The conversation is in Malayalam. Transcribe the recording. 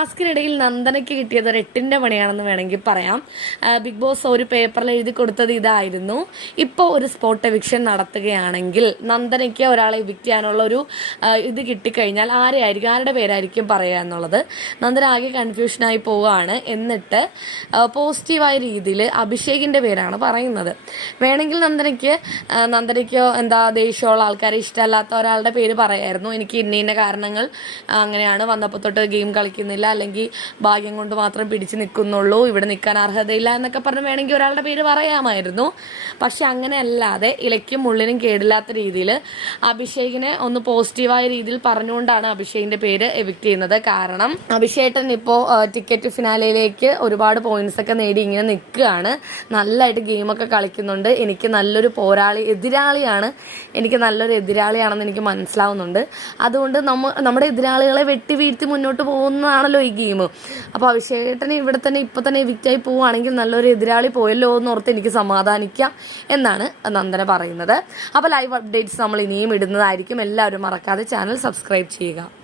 ടാസ്കിനിടയിൽ നന്ദനയ്ക്ക് കിട്ടിയത് ഒരു എട്ടിന്റെ പണിയാണെന്ന് വേണമെങ്കിൽ പറയാം. ബിഗ് ബോസ് ഒരു പേപ്പറിൽ എഴുതി കൊടുത്തത് ഇതായിരുന്നു. ഇപ്പോൾ ഒരു സ്പോട്ട് എവിക്ഷൻ നടത്തുകയാണെങ്കിൽ നന്ദനയ്ക്ക് ഒരാളെ എവിക്റ്റ് ചെയ്യാനുള്ള ഒരു ഇത് കിട്ടിക്കഴിഞ്ഞാൽ ആരെയായിരിക്കും ആരുടെ പേരായിരിക്കും പറയുക എന്നുള്ളത്. നന്ദന ആകെ കൺഫ്യൂഷനായി പോവുകയാണ്. എന്നിട്ട് പോസിറ്റീവായ രീതിയിൽ അഭിഷേകിന്റെ പേരാണ് പറയുന്നത്. വേണമെങ്കിൽ നന്ദനയ്ക്ക് നന്ദനയ്ക്കോ എന്താ ദേഷ്യമുള്ള ആൾക്കാരെ ഇഷ്ടമല്ലാത്ത ഒരാളുടെ പേര് പറയായിരുന്നു. എനിക്ക് ഇന്ന ഇന്ന കാരണങ്ങൾ അങ്ങനെയാണ്. വന്നപ്പോൾ തൊട്ട് ഗെയിം കളിക്കുന്നില്ല. അല്ലെങ്കിൽ ഭാഗ്യം കൊണ്ട് മാത്രം പിടിച്ചു നിൽക്കുന്നുള്ളൂ. ഇവിടെ നിൽക്കാൻ അർഹതയില്ല എന്നൊക്കെ പറഞ്ഞ് വേണമെങ്കിൽ ഒരാളുടെ പേര് പറയാമായിരുന്നു. പക്ഷെ അങ്ങനെയല്ലാതെ ഇലയ്ക്കും മുള്ളിനും കേടില്ലാത്ത രീതിയിൽ അഭിഷേകിനെ ഒന്ന് പോസിറ്റീവായ രീതിയിൽ പറഞ്ഞുകൊണ്ടാണ് അഭിഷേകിന്റെ പേര് എവിക്ട് ചെയ്യുന്നത്. കാരണം അഭിഷേകൻ ഇപ്പോൾ ടിക്കറ്റ് ഫിനാലയിലേക്ക് ഒരുപാട് പോയിന്റ്സ് ഒക്കെ നേടി ഇങ്ങനെ നിൽക്കുകയാണ്. നല്ലതായിട്ട് ഗെയിമൊക്കെ കളിക്കുന്നുണ്ട്. എനിക്ക് നല്ലൊരു പോരാളി എതിരാളിയാണ്. എനിക്ക് നല്ലൊരു എതിരാളിയാണെന്ന് എനിക്ക് മനസ്സിലാവുന്നുണ്ട്. അതുകൊണ്ട് നമ്മ നമ്മുടെ എതിരാളികളെ വെട്ടി വീഴ്ത്തി മുന്നോട്ട് പോകുന്നതാണല്ലോ ഈ ഗെയിം. അപ്പോൾ അഭിഷേകേട്ടന് ഇവിടെ തന്നെ ഇപ്പൊ തന്നെ എവിക്റ്റായി പോവുകയാണെങ്കിൽ നല്ലൊരു എതിരാളി പോയല്ലോ എന്ന് ഓർത്ത് എനിക്ക് സമാധാനിക്കാം എന്നാണ് നന്ദന പറയുന്നത്. അപ്പോൾ ലൈവ് അപ്ഡേറ്റ്സ് നമ്മൾ ഇനിയും ഇടുന്നതായിരിക്കും. എല്ലാവരും മറക്കാതെ ചാനൽ സബ്സ്ക്രൈബ് ചെയ്യുക.